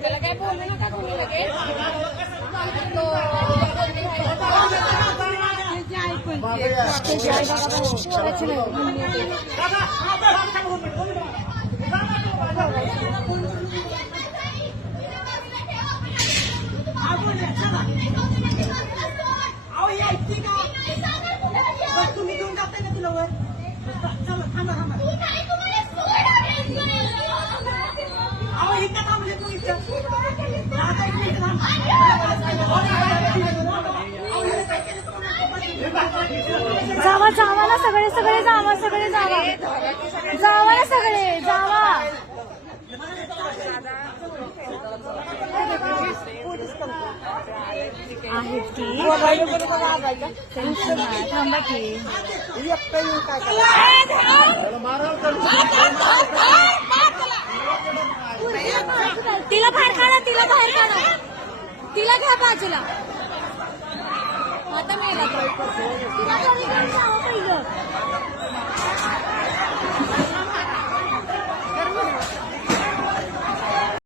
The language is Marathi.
त्याला काय बोलू नका तुम्ही लगेच तुम्ही घेऊन जाताय ना तिला वर चला थांबा थांबा अहो इथं थांबले तू इथं जावा जावा ना सगळे सगळे जावा सगळे जावा जावा ना सगळे जावा आहेत की थांबा की तिला बाहेर काढा तिला बाहेर काढा तिला घ्या बाजूला आता मेला